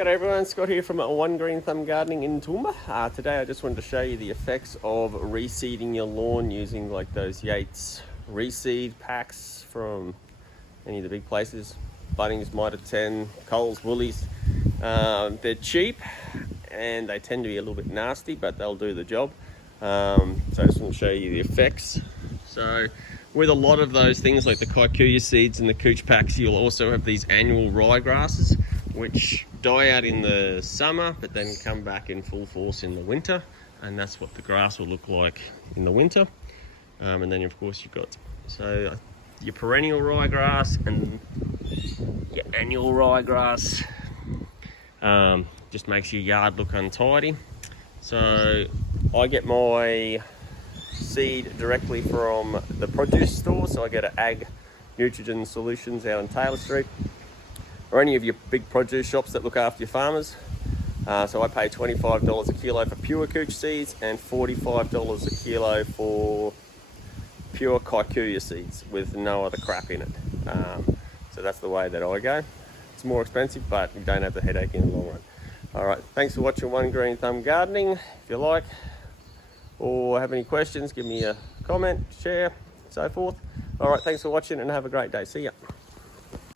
G'day everyone, Scott here from One Green Thumb Gardening in Toowoomba. Today I just wanted to show you the effects of reseeding your lawn using like those Yates reseed packs from any of the big places. Bunnings, Mitre 10, Coles, Woolies. They're cheap and they tend to be a little bit nasty, but they'll do the job. So I just want to show you the effects. So with a lot of those things like the kikuyu seeds and the cooch packs, you'll also have these annual ryegrasses which die out in the summer but then come back in full force in the winter, and that's what the grass will look like in the winter. And then of course you've got your perennial ryegrass and your annual ryegrass. Just makes your yard look untidy. So I get my seed directly from the produce store, so I get an Ag Nutrigen Solutions out on Taylor Street, or any of your big produce shops that look after your farmers. So I pay $25 a kilo for pure cooch seeds and $45 a kilo for pure kikuyu seeds with no other crap in it. So that's the way that I go. It's more expensive, but you don't have the headache in the long run. Alright, thanks for watching One Green Thumb Gardening. If you like or have any questions, give me a comment, share, so forth. Alright, thanks for watching and have a great day. See ya.